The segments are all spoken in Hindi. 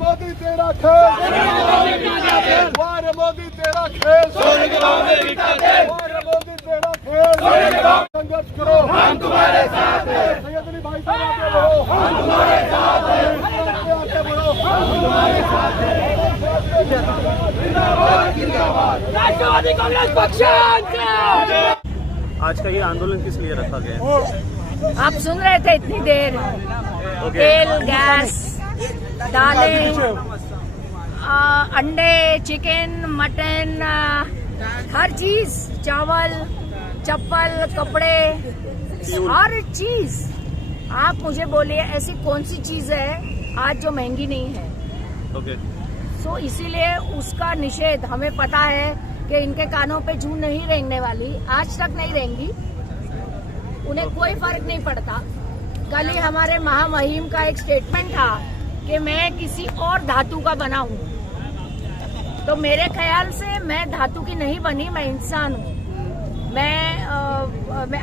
मोदी तेरा खेल, वारे मोदी तेरा खेल, सोने के भाव में बिकता तेल, वारे मोदी तेरा खेल, सोने के भाव में संघर्ष करो, हम तुम्हारे साथ हैं, सैयद अली भाई साहब आगे बढ़ो, हम तुम्हारे साथ हैं, आगे बढ़ो, हम तुम्हारे साथ हैं, जिंदाबाद जिंदाबाद राष्ट्रवादी कांग्रेस पक्ष। आज का ये आंदोलन किस लिए रखा गया? आप सुन रहे थे इतनी देर, तेल, गैस, दालें, अंडे, चिकन, मटन, हर चीज, चावल, चप्पल, कपड़े, हर चीज। आप मुझे बोलिए ऐसी कौन सी चीज है आज जो महंगी नहीं है? सो इसीलिए उसका निषेध, हमें पता है कि इनके कानों पे जूं नहीं रेंगने वाली, आज तक नहीं रेंगी, उन्हें कोई फर्क नहीं पड़ता। कल ही हमारे महामहिम का एक स्टेटमेंट था कि मैं किसी और धातु का बना हूँ, तो मेरे ख्याल से मैं धातु की नहीं बनी, मैं इंसान हूँ।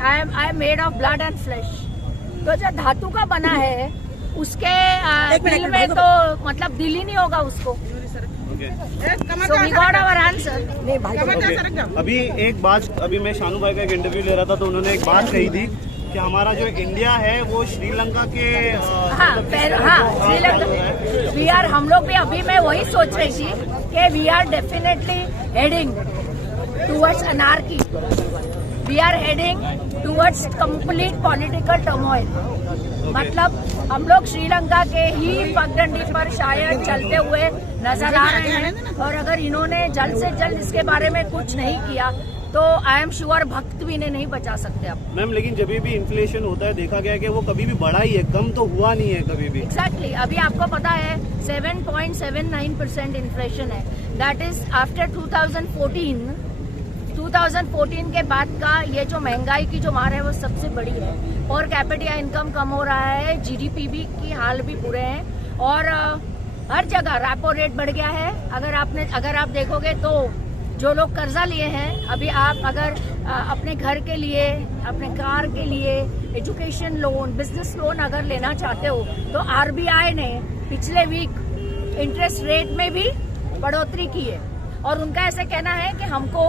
I am made of blood and flash. तो जो धातु का बना है उसके दिल में तो मतलब दिल ही नहीं होगा उसको। So we got our answer. अभी एक बात, अभी मैं शानू भाई का एक इंटरव्यू ले रहा था तो उन्होंने एक बात कही थी कि हमारा जो इंडिया है वो श्रीलंका के श्रीलंका हम लोग भी अभी मैं वही सोच रही थी कि we are definitely heading towards anarchy, we are heading towards complete political turmoil. मतलब हम लोग श्रीलंका के ही पगडंडी पर शायद चलते हुए नजर आ रहे हैं, और अगर इन्होंने जल्द से जल्द इसके बारे में कुछ नहीं किया तो आई एम श्योर भक्त भी नहीं बचा सकते आप। मैम लेकिन जब भी इन्फ्लेशन होता है देखा गया कि वो कभी भी बढ़ा ही है, कम तो हुआ नहीं है कभी भी। एग्जैक्टली अभी आपको पता है 7.79% इन्फ्लेशन है, दैट इज आफ्टर 2014 के बाद का ये जो महंगाई की जो मार है वो सबसे बड़ी है। और कैपिटा इनकम कम हो रहा है, जीडीपी भी की हाल भी बुरे हैं, और हर जगह रेपो रेट बढ़ गया है। अगर आप देखोगे तो जो लोग कर्जा लिए हैं, अभी आप अगर अपने घर के लिए, अपने कार के लिए, एजुकेशन लोन, बिजनेस लोन अगर लेना चाहते हो तो आरबीआई ने पिछले वीक इंटरेस्ट रेट में भी बढ़ोतरी की है, और उनका ऐसे कहना है कि हमको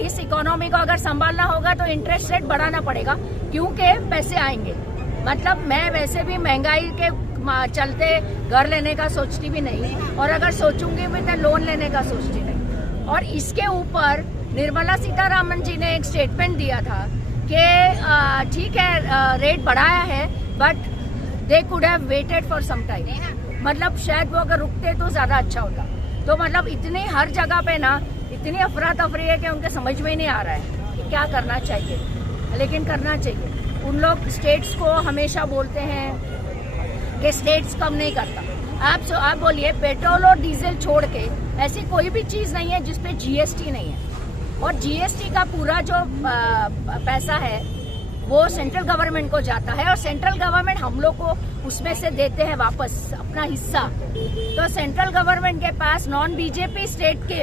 इस इकोनॉमी को अगर संभालना होगा तो इंटरेस्ट रेट बढ़ाना पड़ेगा क्योंकि पैसे आएंगे। मतलब मैं वैसे भी महंगाई के चलते घर लेने का सोचती भी नहीं, और अगर सोचूंगी भी तो लोन लेने का सोचती नहीं। और इसके ऊपर निर्मला सीतारामन जी ने एक स्टेटमेंट दिया था कि ठीक है रेट बढ़ाया है but they could have waited for some time, मतलब शायद वो अगर रुकते तो ज्यादा अच्छा होता। तो मतलब इतनी हर जगह पे ना इतनी अफरा तफरी है कि उनके समझ में ही नहीं आ रहा है कि क्या करना चाहिए, लेकिन करना चाहिए। उन लोग स्टेट्स को हमेशा बोलते हैं कि स्टेट्स कम नहीं करता। आप बोलिए पेट्रोल और डीजल छोड़ के ऐसी कोई भी चीज नहीं है जिसपे जीएसटी नहीं है, और जीएसटी का पूरा जो पैसा है वो सेंट्रल गवर्नमेंट को जाता है, और सेंट्रल गवर्नमेंट हम लोग को उसमें से देते हैं वापस अपना हिस्सा। तो सेंट्रल गवर्नमेंट के पास नॉन बीजेपी स्टेट के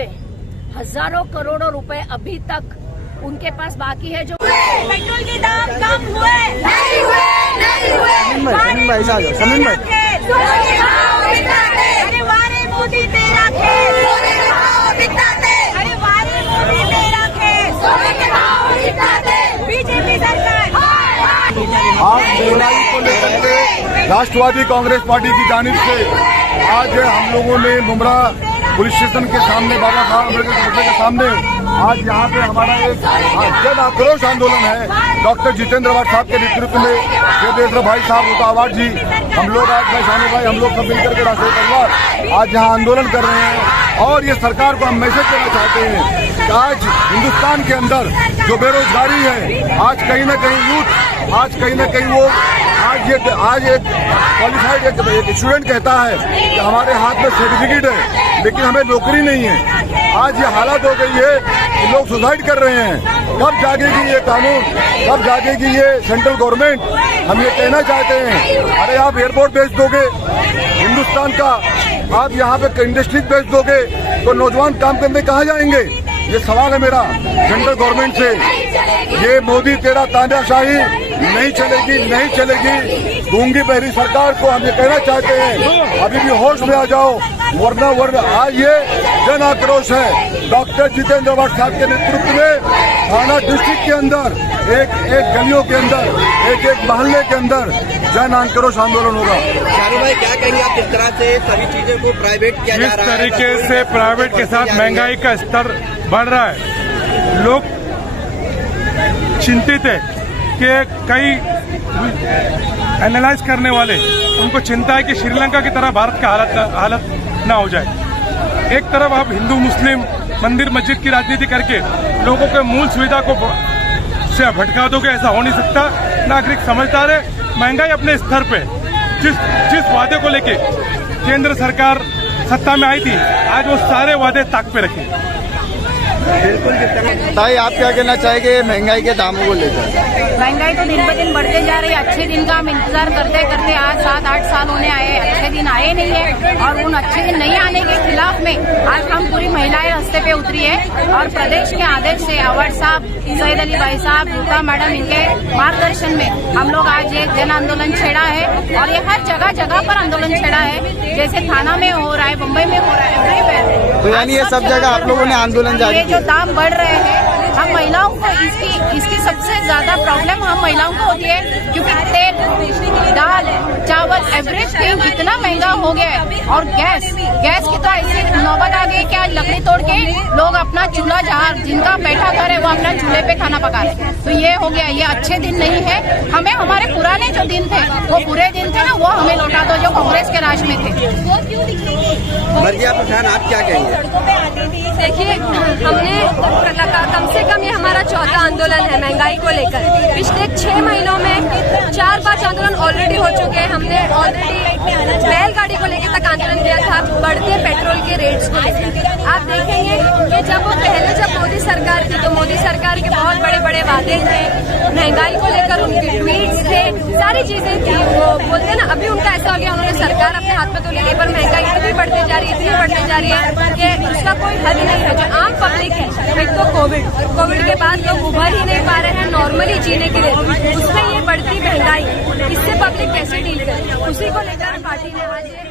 हजारों करोड़ों रुपए अभी तक उनके पास बाकी है। जो पेट्रोल के दाम कम हुए नहीं हुए, अरे वारे मोदी तेरा खेल, अरे वारे मोदी तेरा खेल, बीजेपी सरकार। आज महंगाई को लेकर के राष्ट्रवादी कांग्रेस पार्टी की जानिब से आज हम लोगों ने मुमरा पुलिस स्टेशन के सामने, बाबा साहब अम्बेडकर के सामने आज यहाँ पे हमारा एक जन आक्रोश आंदोलन है। डॉक्टर जितेंद्र आवाड साहब के नेतृत्व में देवेंद्र भाई साहब होता आवाड जी, हम लोग आज मैं शानू भाई हम लोग सब मिलकर के राष्ट्रीय परिवार आज यहाँ आंदोलन कर रहे हैं। और ये सरकार को हम मैसेज देना चाहते हैं कि आज हिंदुस्तान के अंदर जो बेरोजगारी है, आज कहीं न कहीं यूथ, आज कहीं न कहीं वो आज एक क्वालिफाइड एक स्टूडेंट कहता है कि हमारे हाथ में सर्टिफिकेट है लेकिन हमें नौकरी नहीं है। आज ये हालत हो गई है कि लोग सुसाइड कर रहे हैं। कब जागेगी ये कानून, कब जागेगी ये सेंट्रल गवर्नमेंट? हम ये कहना चाहते हैं, अरे आप एयरपोर्ट बेच दोगे हिंदुस्तान का, आप यहाँ पे इंडस्ट्रीज बेच दोगे तो नौजवान काम करने कहाँ जाएंगे? ये सवाल है मेरा सेंट्रल गवर्नमेंट से। ये मोदी तेरा तानाशाही नहीं चलेगी, नहीं चलेगी। गूंगी बहरी सरकार को हम ये कहना चाहते हैं, अभी भी होश में आ जाओ, वरना आज ये जन आक्रोश है। डॉक्टर जितेंद्र अवार्ड साहब के नेतृत्व में थाना डिस्ट्रिक्ट के अंदर एक गलियों के अंदर एक मोहल्ले के अंदर जन आक्रोश आंदोलन होगा। शानू भाई क्या कहेंगे आप, किस तरह से सभी चीजों को प्राइवेट किया जा रहा है? जिस तरीके से प्राइवेट के साथ महंगाई का स्तर बढ़ रहा है, लोग चिंतित है कि कई एनालाइज करने वाले उनको चिंता है कि श्रीलंका की तरह भारत का हालत ना हो जाए। एक तरफ आप हिंदू मुस्लिम मंदिर मस्जिद की राजनीति करके लोगों के मूल सुविधा को से भटका दोगे, ऐसा हो नहीं सकता। नागरिक समझदार है। महंगाई अपने स्तर पे जिस वादे को लेके केंद्र सरकार सत्ता में आई थी, आज वो सारे वादे ताक पे रखे। बिल्कुल भाई, आप क्या कहना चाहेंगे महंगाई के दामों को लेकर? महंगाई तो दिन ब दिन बढ़ते जा रही है। अच्छे दिन का हम इंतजार करते करते आज 7-8 साल होने आए, अच्छे दिन आए नहीं है। और उन अच्छे दिन नहीं आने के खिलाफ में आज हम पूरी महिलाएं रास्ते पे उतरी है। और प्रदेश के आदेश से अवार्ड साहब, सईद अली भाई साहब, रूपा मैडम, इनके मार्गदर्शन में हम लोग आज एक जन आंदोलन छेड़ा है। और ये हर जगह जगह पर आंदोलन छेड़ा है, जैसे थाना में हो रहा है, मुंबई में हो रहा है, एवरीवेयर। तो यानी ये सब जगह आप लोगों ने आंदोलन जारी ये जो दाम बढ़ रहे हैं, हम महिलाओं को इसकी सबसे ज्यादा प्रॉब्लम हम महिलाओं को होती है, क्योंकि तेल, दाल, चावल, एवरीथिंग इतना महंगा हो गया है। और गैस की तो ऐसी नौबत आ गई कि आज लकड़ी तोड़ के लोग अपना चूल्हा, जहाँ जिनका बैठा घर है वो अपना चूल्हे पे खाना पका रहे। तो ये हो गया, ये अच्छे दिन नहीं है। हमें हमारे पुराने जो दिन थे, वो बुरे दिन थे ना, वो हमें लौटा दो जो कांग्रेस के राज में थे। मर्जिया पठान, आप क्या कहेंगे? देखिए, हमने कम से कम ये हमारा चौथा आंदोलन है महंगाई को लेकर। पिछले 6 महीनों में 4-5 आंदोलन ऑलरेडी हो चुके हैं। हमने ऑलरेडी बैलगाड़ी को लेकर तक आंदोलन किया था, बढ़ते पेट्रोल के रेट्स को लेकर। आप देखेंगे कि जब मोदी सरकार थी, तो मोदी सरकार के बहुत बड़े बड़े वादे थे, महंगाई को लेकर उनके ट्वीट्स थे, सारी चीजें थी। वो बोलते ना, अभी उनका ऐसा हो गया, उन्होंने सरकार अपने हाथ में तो ली, पर महंगाई इतनी बढ़ती जा रही है कि उसका कोई हल नहीं है। जो आम पब्लिक है, एक तो कोविड के बाद लोग उभर ही नहीं पा रहे हैं नॉर्मली जीने के लिए, उसमें ये बढ़ती महंगाई, इससे पब्लिक कैसे डील करे, उसी को लेकर पार्टी ने आज